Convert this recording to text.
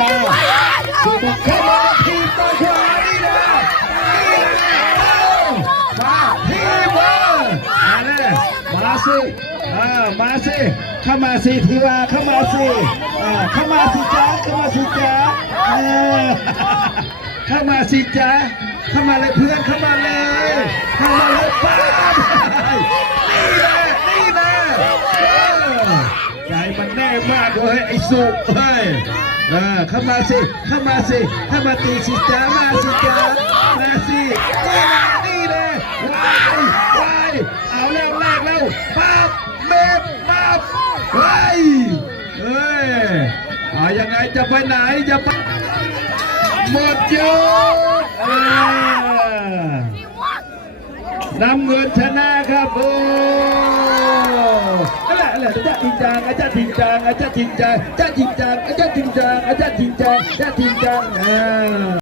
ตาสุดเข้ามาทีมต่อขวานี่นะมาทีมมาเลยมาสิมาสิเข้ามาสิทีว่าเข้ามาสิเข้ามาสิจ้าเข้ามาสิจ้าเข้ามาสิจ้าเข้ามาเลยเพื่อนเข้ามาเลยเข้ามาเลยป้านี่นะใจมันแน่มากเลยไอ้สุกเฮ้ยเข้ามาสิเข้ามาสิเข้ามาตีสิจ้ามาสิจ้ามาสินี่นะวายเอาแล้วแรกแล้วปั๊บเม็ดปั๊บเฮ้ยยังไงจะไปไหนจะไปหมดยกน้ำเงินชนะครับโอ้อะไรจะจริงจังอาจารย์จริงจังอาจารย์จริงจังอาจารย์จริงจังอาจารย์จริงจังอาจารย์จริงจังอาจารย์จริงจัง